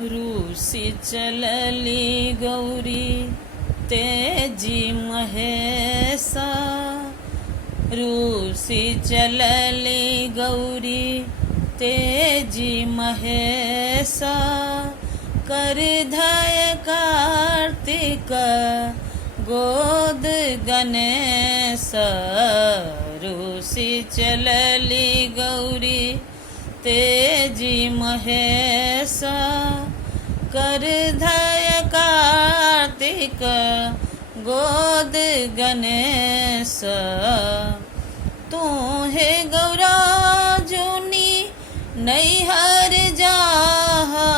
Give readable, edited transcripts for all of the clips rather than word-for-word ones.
रूसी चलली गौरी तेजी महेशा। रूसी चलली गौरी तेजी महेशा। कर धय कार्तिक गोद गणेश। रूसी चलली गौरी तेजी महेशा। कर धय कार्तिक गोद गणेश। तू हे गौरा जूनी नैहर जाहा।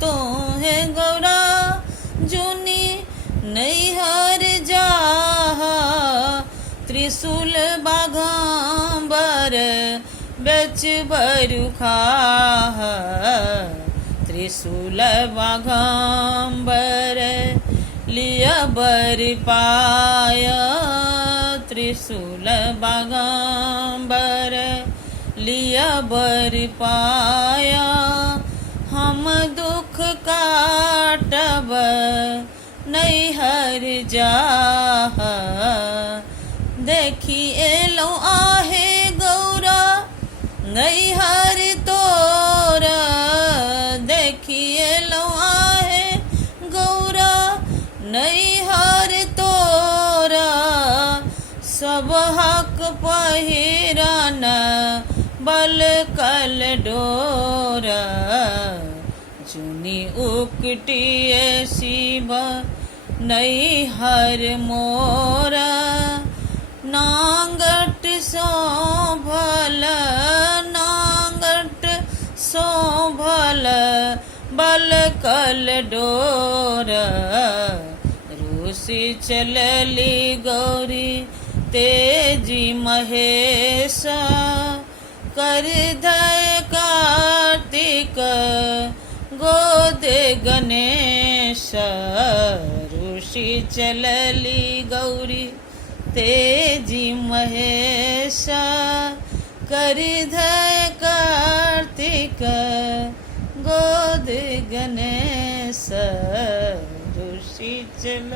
तू हे गौरा जूनी नैहर जाहा। त्रिशूल बाघांबर बेच बरुखाह। त्रिशूल बाघांबर लिया बर पाया। त्रिशूल बाघांबर लिया बर पाया। हम दुख काटब नैहर जाह। देखी एलो आहे गौरा नैहर तोरा। देखी एलो आहे गौरा नैहर तोरा। सब हक पहिरन बल कल डोरा। जुनी उकटिए शिव नैहर मोरा। नांगट शोभल नांगट शोभल बल कल डोरा। रूसी चलली गौरी तेजी महेशा। कर धय कार्तिक गोद गणेश। रूसी चलली गौरी तेजी महेशा। कर धय कार्तिक गोद गणेश। रूसी चल